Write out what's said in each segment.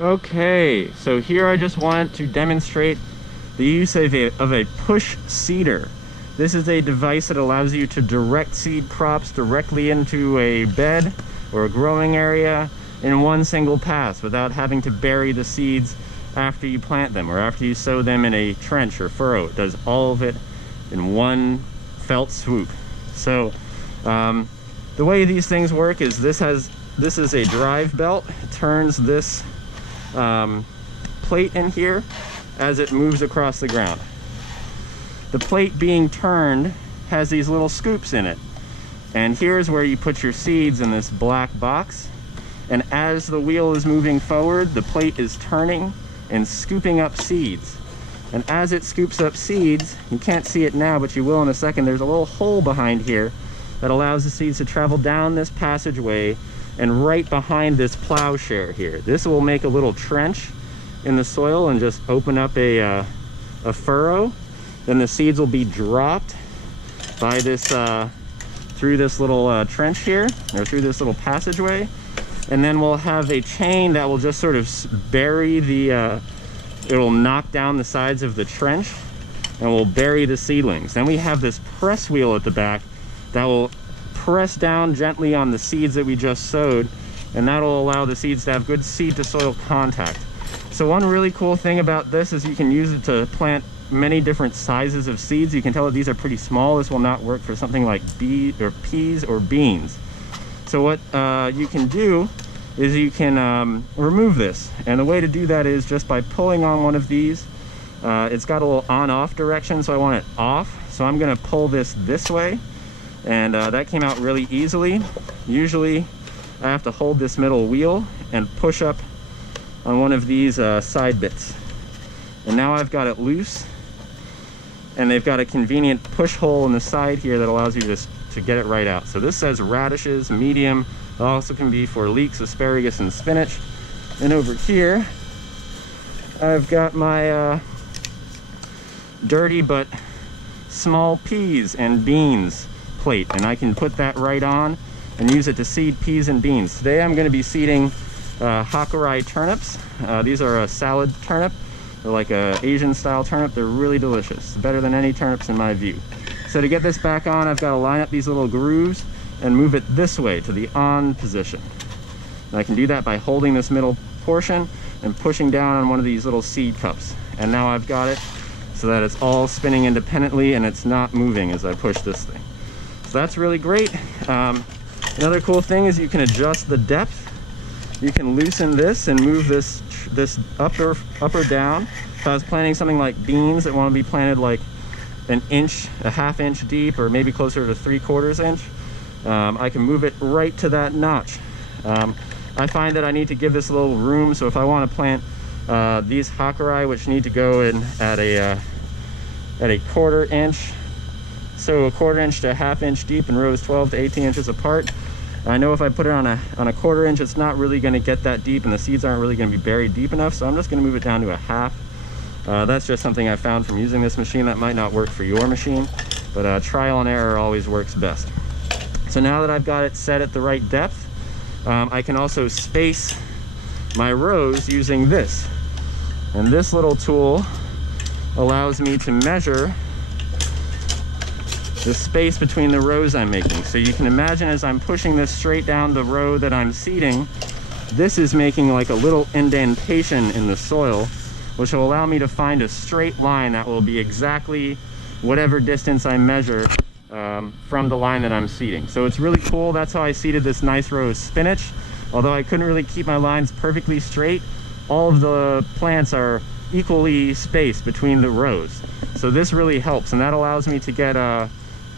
Okay, so here I just wanted to demonstrate the use of a push seeder. This is a device that allows you to direct seed crops directly into a bed or a growing area in one single pass without having to bury the seeds after you plant them or after you sow them in a trench or furrow. It does all of it in one felt swoop. So the way these things work is this is a drive belt. It turns this plate in here as it moves across the ground. The plate being turned has these little scoops in it, and here's where you put your seeds in this black box. And as the wheel is moving forward, the plate is turning and scooping up seeds. And as it scoops up seeds, you can't see it now, but you will in a second, there's a little hole behind here that allows the seeds to travel down this passageway and right behind this plowshare here. This will make a little trench in the soil and just open up a furrow. Then the seeds will be dropped by this through this little trench here, or through this little passageway. And then we'll have a chain that will just sort of bury the, it'll knock down the sides of the trench and we'll bury the seedlings. Then we have this press wheel at the back that will press down gently on the seeds that we just sowed, and that'll allow the seeds to have good seed to soil contact. So one really cool thing about this is you can use it to plant many different sizes of seeds. You can tell that these are pretty small. This will not work for something like peas or beans. So what you can do is you can remove this, and the way to do that is just by pulling on one of these. It's got a little on-off direction, so I want it off, so I'm going to pull this way, and that came out really easily. Usually I have to hold this middle wheel and push up on one of these side bits, and now I've got it loose, and they've got a convenient push hole in the side here that allows you to get it right out. So this says radishes, medium. It also can be for leeks, asparagus, and spinach. And over here I've got my dirty but small peas and beans plate, and I can put that right on and use it to seed peas and beans. Today I'm going to be seeding Hakurai turnips. These are a salad turnip. They're like a Asian style turnip. They're really delicious, better than any turnips in my view. So to get this back on, I've got to line up these little grooves and move it this way to the on position. And I can do that by holding this middle portion and pushing down on one of these little seed cups. And now I've got it so that it's all spinning independently and it's not moving as I push this thing. So that's really great. Another cool thing is you can adjust the depth. You can loosen this and move this up or down. If I was planting something like beans that want to be planted like an inch, a ½ inch deep, or maybe closer to 3/4 inch, I can move it right to that notch. I find that I need to give this a little room, so if I want to plant these Hakurai, which need to go in at a 1/4 inch, so a 1/4 inch to a ½ inch deep in rows 12 to 18 inches apart, I know if I put it on a 1/4 inch, it's not really going to get that deep and the seeds aren't really going to be buried deep enough, so I'm just going to move it down to a ½ That's just something I found from using this machine. That might not work for your machine, but trial and error always works best. So now that I've got it set at the right depth, I can also space my rows using this. And this little tool allows me to measure the space between the rows I'm making. So you can imagine as I'm pushing this straight down the row that I'm seeding, this is making like a little indentation in the soil, which will allow me to find a straight line that will be exactly whatever distance I measure from the line that I'm seeding. So it's really cool. That's how I seeded this nice row of spinach. Although I couldn't really keep my lines perfectly straight, all of the plants are equally spaced between the rows. So this really helps, and that allows me to get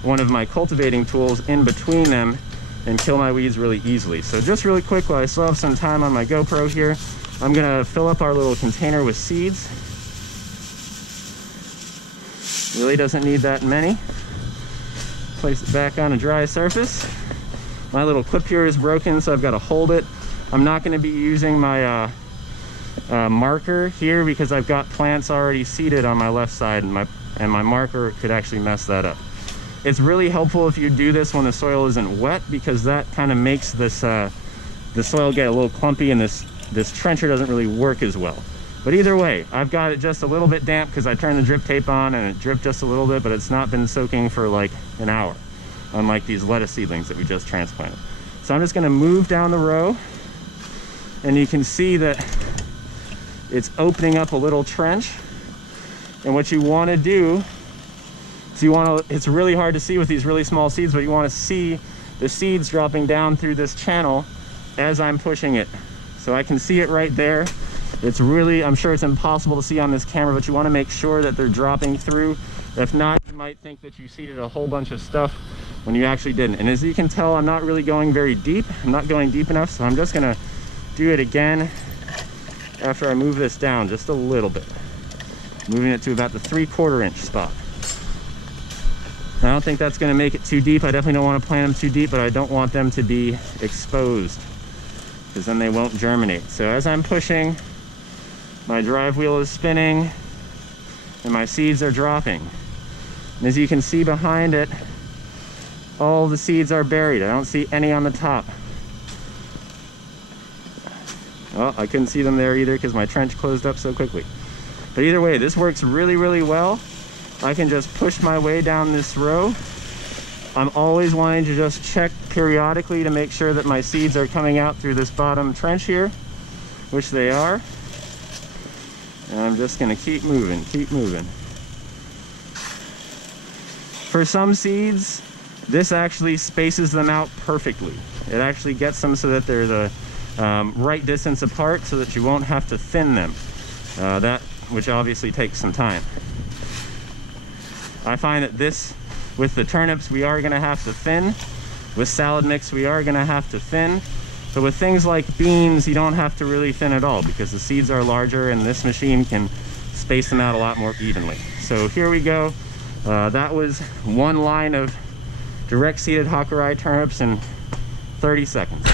one of my cultivating tools in between them and kill my weeds really easily. So just really quick, while I still have some time on my GoPro here, I'm gonna fill up our little container with seeds. Really doesn't need that many. Place it back on a dry surface. My little clip here is broken, so I've got to hold it. I'm not going to be using my marker here because I've got plants already seeded on my left side, and my marker could actually mess that up. It's really helpful if you do this when the soil isn't wet, because that kind of makes this the soil get a little clumpy and this this trencher doesn't really work as well. But either way, I've got it just a little bit damp because I turned the drip tape on and it dripped just a little bit, but it's not been soaking for like an hour, unlike these lettuce seedlings that we just transplanted. So I'm just going to move down the row, and you can see that it's opening up a little trench. And what you want to do is it's really hard to see with these really small seeds, but you want to see the seeds dropping down through this channel as I'm pushing it. So I can see it right there. It's really, I'm sure it's impossible to see on this camera, but you want to make sure that they're dropping through. If not, you might think that you seeded a whole bunch of stuff when you actually didn't. And as you can tell, I'm not really going very deep. I'm not going deep enough, so I'm just gonna do it again after I move this down just a little bit. Moving it to about the 3/4 inch spot. I don't think that's gonna make it too deep. I definitely don't want to plant them too deep, but I don't want them to be exposed, because then they won't germinate. So as I'm pushing, my drive wheel is spinning and my seeds are dropping. And as you can see behind it, all the seeds are buried. I don't see any on the top. Oh, I couldn't see them there either because my trench closed up so quickly. But either way, this works really, really well. I can just push my way down this row. I'm always wanting to just check periodically to make sure that my seeds are coming out through this bottom trench here, which they are. And I'm just gonna keep moving, keep moving. For some seeds, this actually spaces them out perfectly. It actually gets them so that they're the right distance apart so that you won't have to thin them. Which obviously takes some time. I find that this, with the turnips, we are gonna have to thin. With salad mix, we are gonna have to thin. But with things like beans, you don't have to really thin at all because the seeds are larger and this machine can space them out a lot more evenly. So here we go. That was one line of direct seeded Hakurai turnips in 30 seconds.